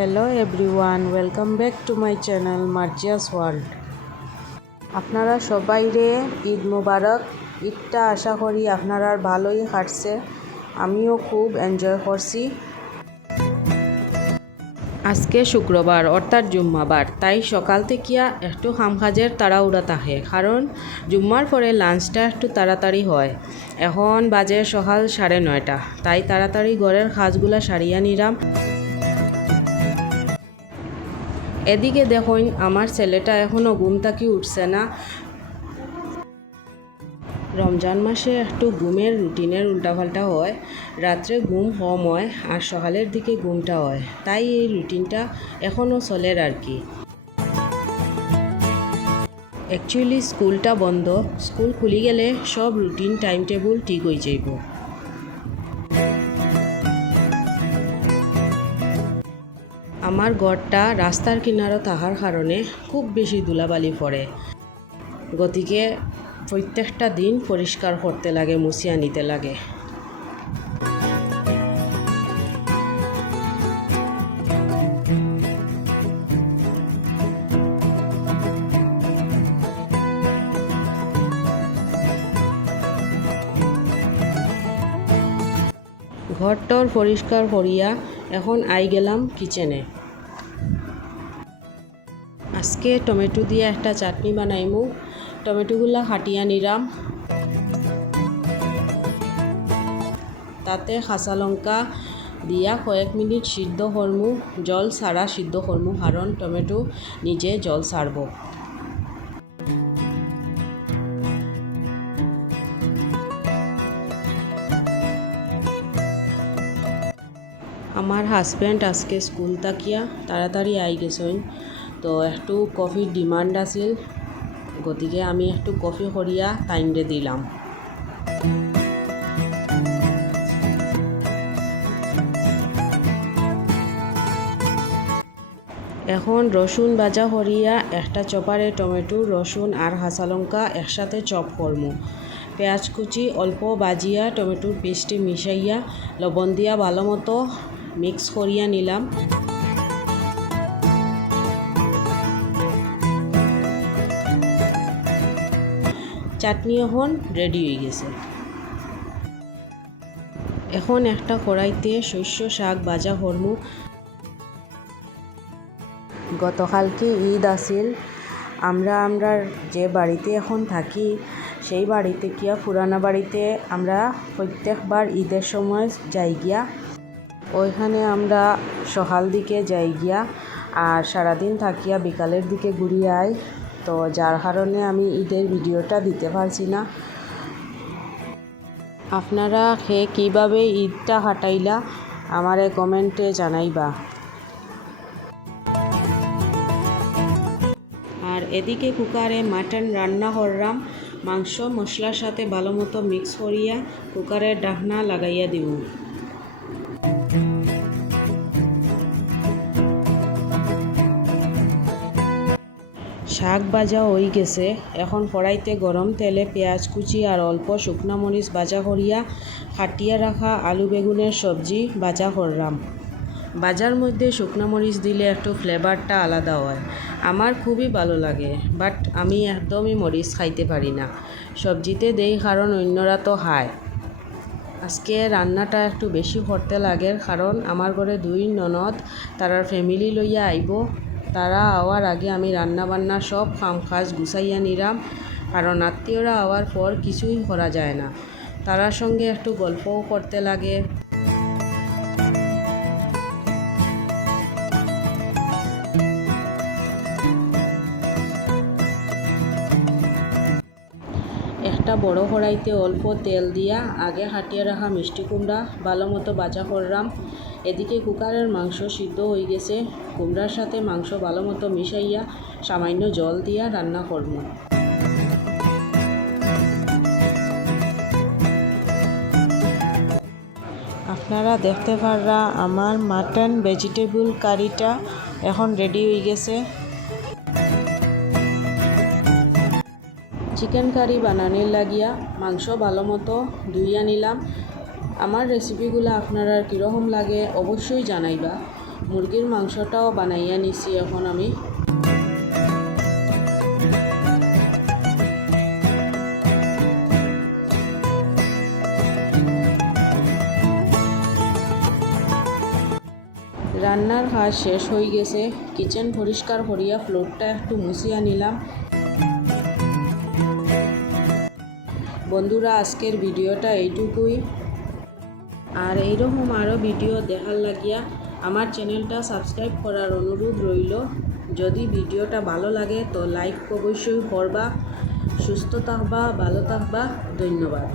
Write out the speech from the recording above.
Hello everyone welcome back to my channel Marjia's world আপনারা সবাই রে, ঈদ মুবারক। ঈদটা আশা করি আপনারা ভালোই কাটছে। আমিও খুব এনজয় করছি। আজকে শুক্রবার, অর্থাৎ জুম্মাবার। তাই সকাল থেকে একটু কাজের তাড়াহুড়া থাকে। কারণ জুম্মার পরে লাঞ্চটা একটু তাড়াতাড়ি হয়। এখন বাজে সকাল সাড়ে নয়টা। তাই তাড়াতাড়ি ঘরের কাজগুলা সারিয়া নিলাম। এদিকে দেখুন, আমার ছেলেটা এখনও ঘুম থাকি উঠছে না। রমজান মাসে একটু ঘুমের রুটিনের উল্টাপাল্টা হয়। রাত্রে ঘুম কম হয় আর সকালের দিকে ঘুমটা হয়। তাই এই রুটিনটা এখনও চলের আর কি। অ্যাকচুয়ালি স্কুলটা বন্ধ। স্কুল খুলি গেলে সব রুটিন টাইম টেবিল ঠিক হয়ে যাইব। আমার ঘরটা রাস্তার কিনারও থাকার কারণে খুব বেশি ধুলাবালি পড়ে। গতিকে প্রত্যেকটা দিন পরিষ্কার করতে লাগে, মুছিয়া নিতে লাগে। ঘরটর পরিষ্কার করিয়া এখন আই গেলাম কিচেনে। আজকে টমেটো দিয়ে একটা চাটনি বানাইমু। টমেটোগুলা কাটিয়া নিলাম। তাতে কাঁচা লঙ্কা দিয়া কয়েক মিনিট সিদ্ধ করমু। জল ছাড়া সিদ্ধ করমু, কারণ টমেটো নিজে জল ছাড়ব। আমার হাজব্যান্ড আজকে স্কুল তাকিয়া তাড়াতাড়ি আই গেছেন। তো একটু কফির ডিমান্ড আছিল গতিকে আমি একটু কফি করিয়া টাইমরে দিলাম। এখন রসুন ভাজা করিয়া একটা চপারে টমেটো, রসুন আর হাঁচা লঙ্কা একসাথে চপ করমু পেঁয়াজ কুচি অল্প বাজিয়া টমেটোর পেস্টে মিশাইয়া লবণ দিয়া ভালো মতো মিক্স করিয়া নিলাম। চাটনি এখন রেডি হয়ে গেছে। এখন একটা কড়াইতে শস্য, শাক, ভাজা করমু গতকালকে ঈদ আসিল আমরা আমরা যে বাড়িতে এখন থাকি, সেই বাড়িতে গিয়া, পুরানা বাড়িতে আমরা প্রত্যেকবার ঈদের সময় যাই গিয়া। ওইখানে আমরা সকাল দিকে যাই গিয়া, আর সারাদিন থাকিয়া বিকালের দিকে ঘুরিয়ে আই। তো যার কারণে আমি ঈদের ভিডিওটা দিতে পারছি না। আপনারা খেয়ে কীভাবে ঈদটা কাটাইলা, আমারে কমেন্টে জানাইবা। আর এদিকে কুকারে মাটন রান্না করলাম, মাংস, মশলার সাথে ভালো মতো মিক্স করিয়া কুকারের ডাকনা লাগাইয়া দিব। শাক ভাজা হয়ে গেছে। এখন কড়াইতে গরম তেলে পেঁয়াজ কুচি আর অল্প শুকনো মরিচ ভাজা করিয়া কাটিয়া রাখা আলু বেগুনের সবজি ভাজা করলাম বাজার মধ্যে শুকনো মরিচ দিলে একটু ফ্লেভারটা আলাদা হয়। আমার খুবই ভালো লাগে, বাট আমি একদমই মরিচ খাইতে পারি না। সবজিতে দেই কারণ অন্যরা তো খায়। আজকে রান্নাটা একটু বেশি করতে লাগে কারণ আমার ঘরে দুই ননদ তারার ফ্যামিলি লইয়া আইব তারা আওয়ার আগে আমি রান্না বান্না সব কাম কাজ গুছাইয়া নিলাম, কারণ আত্মীয়রা আওয়ার পর কিছুই করা যায় না। তারার সঙ্গে একটু গল্পও করতে লাগে। একটা বড় কড়াইতে অল্প তেল দিয়া আগে হাটিয়ে রাখা মিষ্টি কুমড়া ভালো মতো বাজা করলাম এদিকে কুকারের মাংস সিদ্ধ হয়ে গেছে। কুমড়ার সাথে মাংস ভালো মতো মিশাইয়া সামান্য জল দিয়া রান্না করব। আপনারা দেখতে পাররা আমার মাটন ভেজিটেবল কারিটা এখন রেডি হয়ে গেছে। চিকেন কারি বানানোর লাগিয়া মাংস ভালো মতো ধুইয়া নিলাম। আমার রেসিপিগুলো আপনারা কীরকম লাগে অবশ্যই জানাইবা। মুরগির মাংসটাও বানাইয়া নিছি এখন আমি। রান্নার কাজ শেষ হয়ে গেছে। কিচেন পরিষ্কার করিয়া ফ্লোরটা একটু মুছিয়া নিলাম। বন্ধুরা, আজকের ভিডিওটা এইটুকুই। আর এইরকম আরও ভিডিও দেখার লাগিয়া আমার চ্যানেলটা সাবস্ক্রাইব করার অনুরোধ রইল। যদি ভিডিওটা ভালো লাগে তো লাইক অবশ্যই করবা। সুস্থ থাকবা, ভালো থাকবা। ধন্যবাদ।